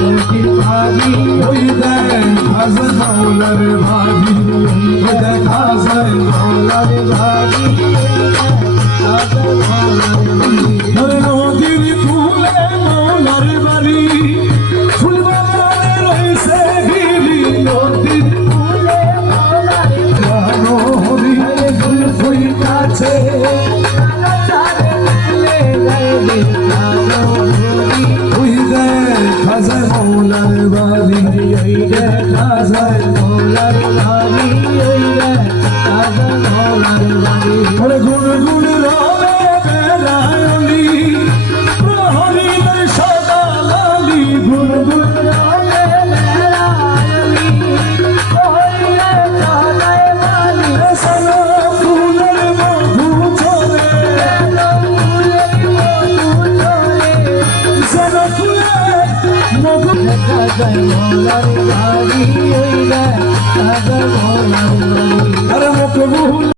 ওই দেখ হাসান মৌলার ভাবি ওই দেখ হাসান মৌলার ভাবি নদীর ফুলে মৌলার বাড়ি ফুল বাগানে রয়েছে গিরি নদীর ফুলে মৌলার হরি ফুল ফুইতাছে ওই দেখ হাসান মৌলার বাড়ি ওই দেখ হাসান মৌলার বাড়ি ওই দেখ হাসান মৌলার বাড়ি ওরে গুণ গুণ রবে বেলায়লি প্রহরীদের সদা লালি গুণ গুণ রবে বেলায়লি প্রহরীদের সদা লালি সারা ফুলের মধু ঝরে সারা ফুলের মধু ঝরে সারা ফুলের মধু হাসান মৌলার বাড়ি ওই দেখ হাসান মৌলার বাড়ি আরে মকবুল